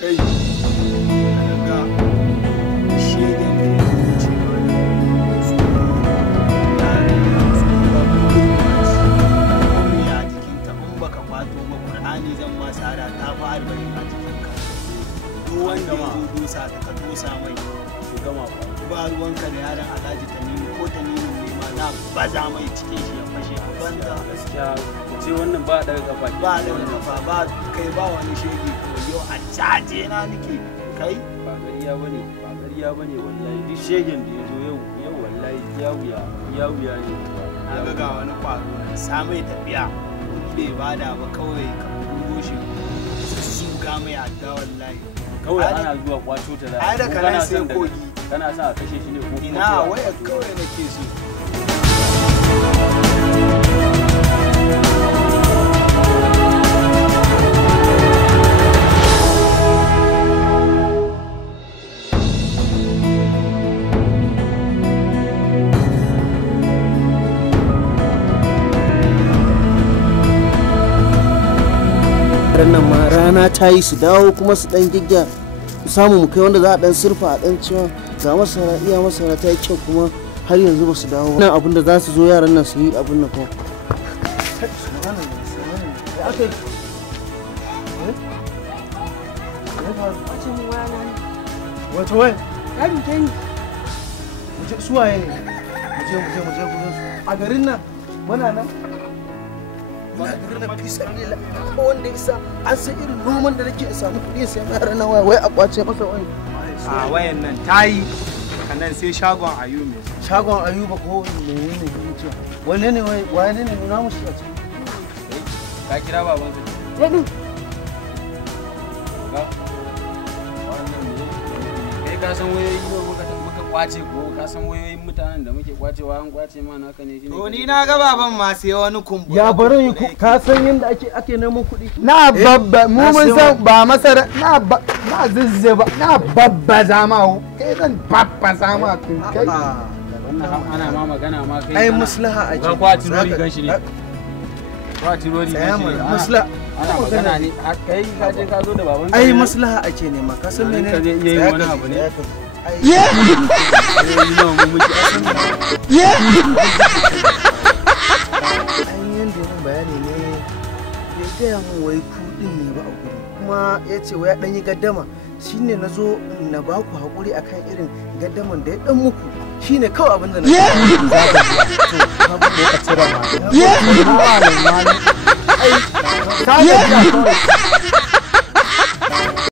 kai daga shegen mutunci a jikinta in baka kwato ba Qur'ani zan ma sara ta fa 40 a jikinka duk wanda ya zo dosa ka dosa mai ba ruwanka da yaron Alhaji Tanimu ko Tanimu ne ma za baza mai cikin shi ya fashe a banza gaskiya ce wannan ba daga kafa ba daga kafa ba kai ba wani shege kawai yau a caje na nake kai ba ƙarya bane wallahi duk shegen da ya zo yau wallahi ya wuya ne na ga wani kwaro nan sa mai tafiya bai bada ba kawai ka bugo shi su ga mai adda wallahi kawai ana zuwa kwato ta da ai da kana sai kogi kana sa a kashe shi ne ko ina waya kawai nake so nan ma rana ta yi su dawo kuma su dan gyagya samu mu kai wanda za a dan surfa a dan cewa ga masara iya masara ta yi kyau kuma har yanzu ba su dawo nan abin da za su zo yaran nan su yi abin nan kuma wata wai suwaye ne mu je a garin nan muna nan ba wanda isa an san irin noman da nake samu kuɗi sai mai rana wai a kwace masa wani a wayan nan tayi kanan sai shagon Ayuba shagon Ayuba ko menene ne ce wanne ne wai ne nuna mushi a cikin ka kira baban sa din ga wannan ne kai ka san wayoyi muka kwace ko ka san wayoyin mutanen da muke kwacewa an kwace ma naka ne shine to ni na ga baban ma sai wani kumbura ya bari ka san yanda ake neman kuɗi na babba mu mun san ba masara na zizze ba na babba zama kai zan babba zama kai wannan ana ma magana ma kai ai maslaha ake ga kwaci rori ganshi ne kwaci rori ganshi ne maslaha ana magana ne kai ka je ka zo da baban ai maslaha ake nema ka san menene ka zai iya yin wani abu ne bayani ne ya gaya min wai kudin ne ba a gudu kuma ya ce wai dan yi gaddama shine na zo na ba ku haƙuri akan irin gaddaman da ya dan muku shine kawai abin da na